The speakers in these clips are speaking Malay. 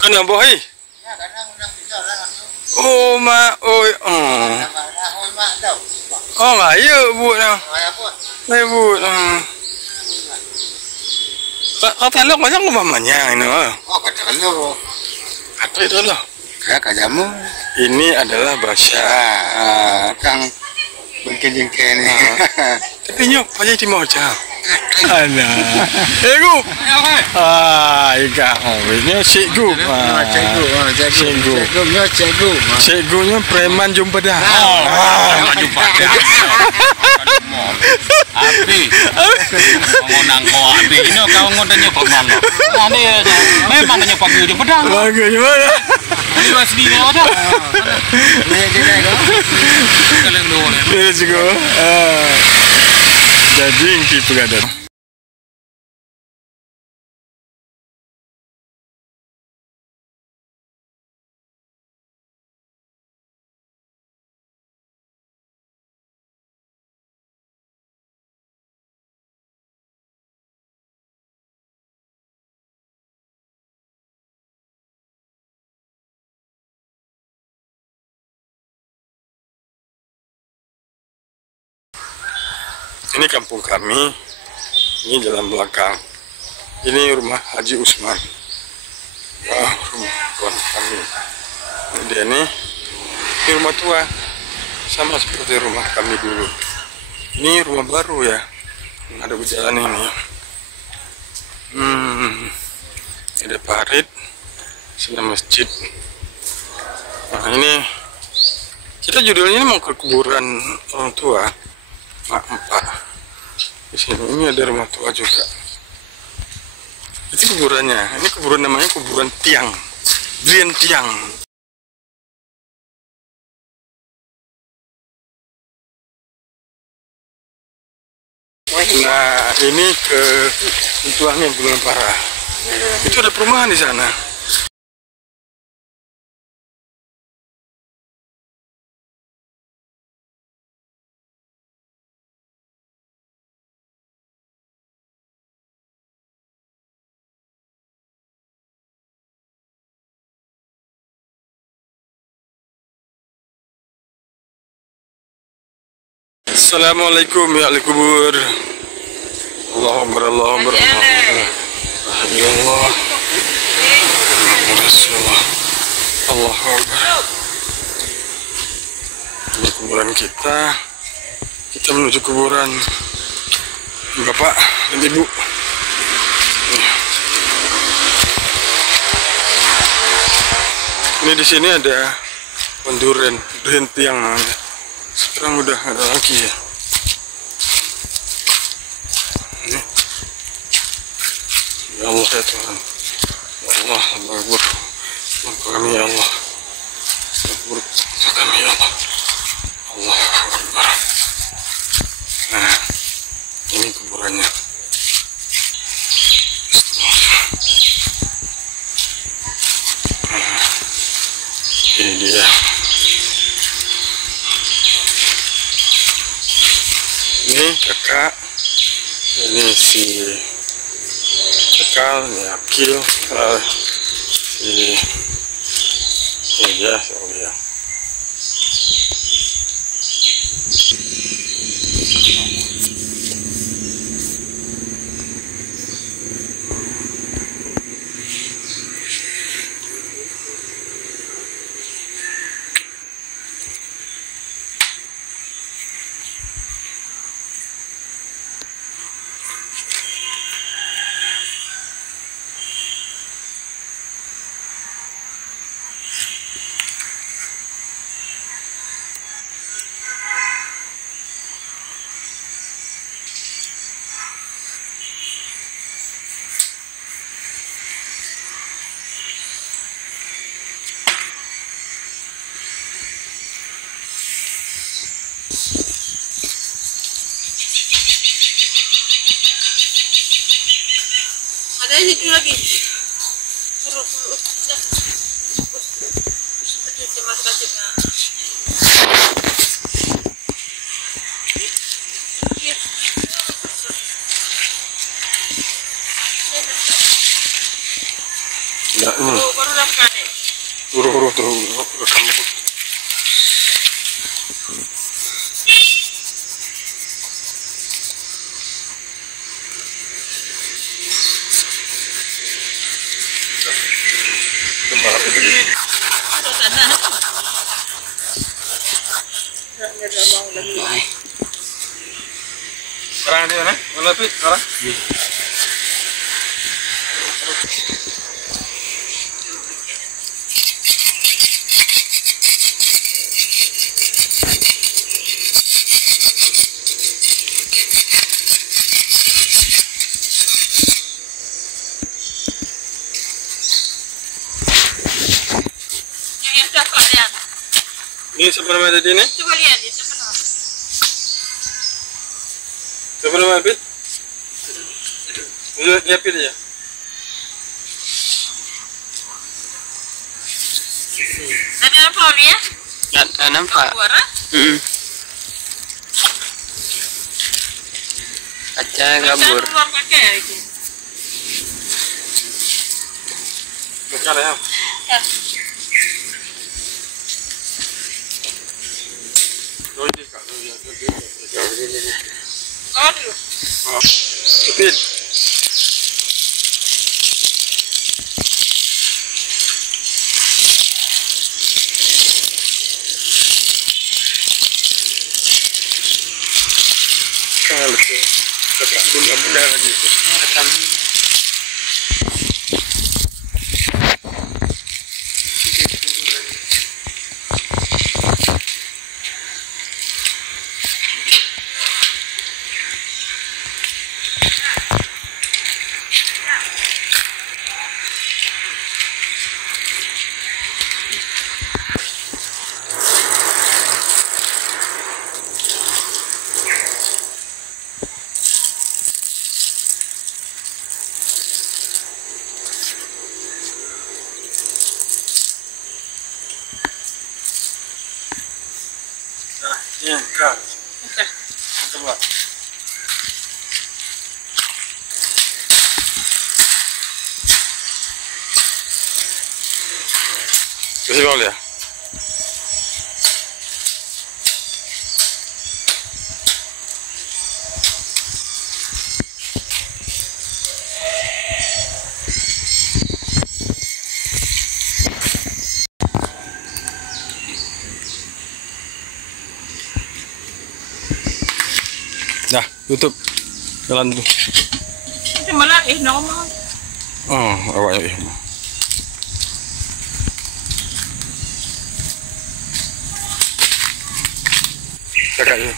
Kena boh hai. Oh mak oi. Oh nggak ya buat nah. Nggak buat. Kata lo macam mamanya ini. Oh kata lo. Kata itu lo. Kayak kajamu. Ini adalah bahasa Kang bengke-bengke ini. Tapi nyok aja di mau aja. Ana. Gu. Ika. Oh, ini cikgu. Cikgunya preman jumpa dah. Preman jumpa dah. Abi. Mau nangko abi ini kau ngodanya preman lo. Nanti memang nanya pagi jumpa dah. Bagus gimana? Ini masih di mana? Ini jadi kau. Kalian dulu. Ini juga. Jadi inti pegadaian. Ini kampung kami, ini jalan belakang. Ini rumah Haji Usman. Rumah tuan kami. Ini dia nih, ini rumah tua, sama seperti rumah kami dulu. Ini rumah baru ya, ada berjalan ini. Ada parit, sini masjid. Nah ini, kita judulnya mau ke kuburan orang tua. Mak empat. Di sini ini ada rumah tua juga. Itu kuburannya. Ini kuburan namanya kuburan tiang. Brian tiang. Nah ini ke tuangnya belum parah. Itu ada perumahan di sana. Assalamualaikum ya ahli kubur. Allahu Akbar. Ya Allah. Rasulullah. Allahu Akbar. Ini kuburan kita. Kita menuju kuburan Bapak dan Ibu. Ini di sini ada penduren tiang namanya. Sekarang udah ada lagi ya. Ini. Ya Allah ya Tuhan. Ya Allah, Akbar. Mampu kami ya Allah. Akbar kami ya Allah. Allah Akbar. Nah, ini kuburannya. Nah, ini dia. Ini kakak, ini si kakak, ini Akil, ini dia, dia. Ya, ini. Huruf kamu. Sekarang dia mana? Mana Pi? Sekarang? Ini siapa nama tadi ni? Coba lihat dia siapa nama. Siapa nama Pi? Dia Pi dia. Ada apa dia? Tak nampak. Suara? Kaca kabur. Luar pakai lagi. Bukan ya. Ya. Oh dulu. Pi. Kalau tu, tak bunda lagi. Rekam. Ya, kau. Okey. Coba. Kasih kau lihat. Dah, tutup. Jalan dulu. Cuma lah normal. Oh, awak ya. Cakap je.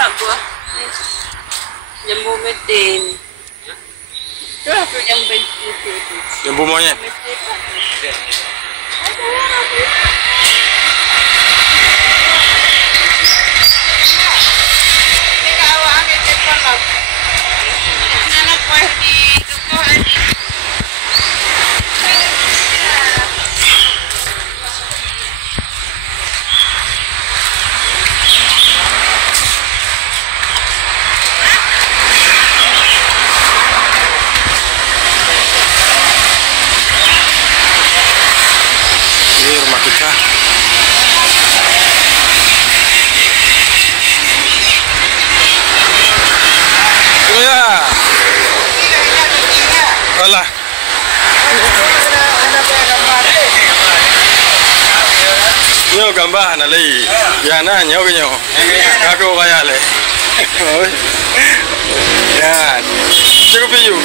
tak buah. Jambu metin. Tu lah tu jambu metin tu. Jambu monyet. Metin kan? Ni kat awak ambil telefon lah. Mana kuih di tukuh lagi. Ini rumah kita. Oh ya. Alah. Nyo gambar na lagi. Ya na nyo ke nyo. Aku kaya le. Ya. Cukup you.